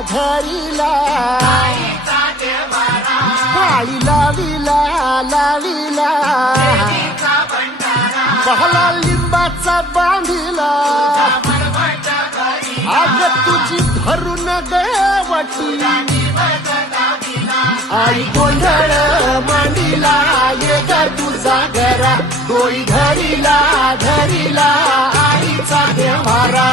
झरीला काळी लावीला लावीला पहला लिंबाचा बांधिला आग तुझी भरून गवटी आई गोंधळ मांडीला ये ग तुझा घरा डोई धरीला धरीला आईचा देवारा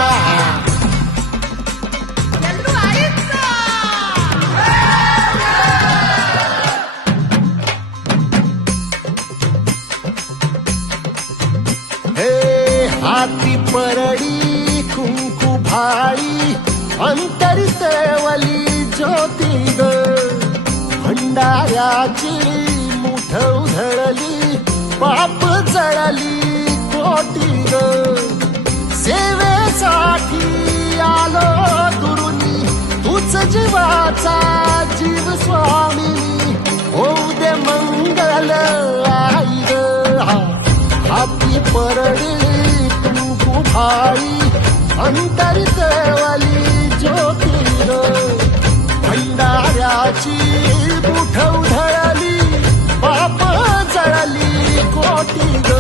हाती परडी कुंकू भाळी अंतरितवली ज्योती ग भंडाऱ्याची मुठ उधळली पाप जळली कोटी ग सेवेसाठी आलो दुरुनी तूच जीवाचा जीव स्वामी होऊ दे मंगल आई ग हाती परडी भाई अंतरितवली ज्योती ग भंडाऱ्याची मुठ उधळली पाप जळली कोटी ग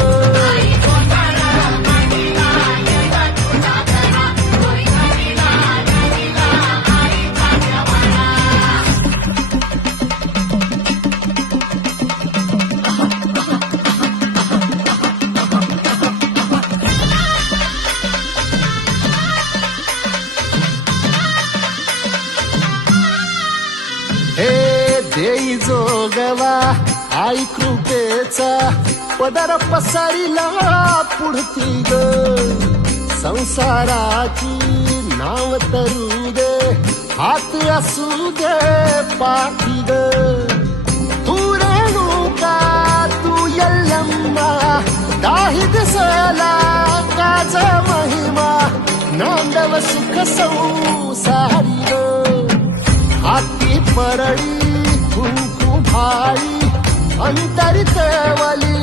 देई जोगवा आई कृपेचा पदर पसरिला पुढती ग संसाराची नाव तरू दे हात असू दे पाठी ग तू रेणुका तू यल्लम्मा दाही दिसला काज महिमा नांदव सुख संसारी ग हाती परडी कुंकू भाई अंतरितवली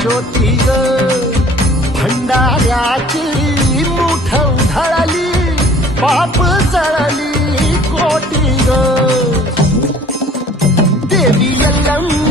ज्योती ग भंडाऱ्याची मुठ उधळली पाप जळली कोटी ग देवी यल्लम्मा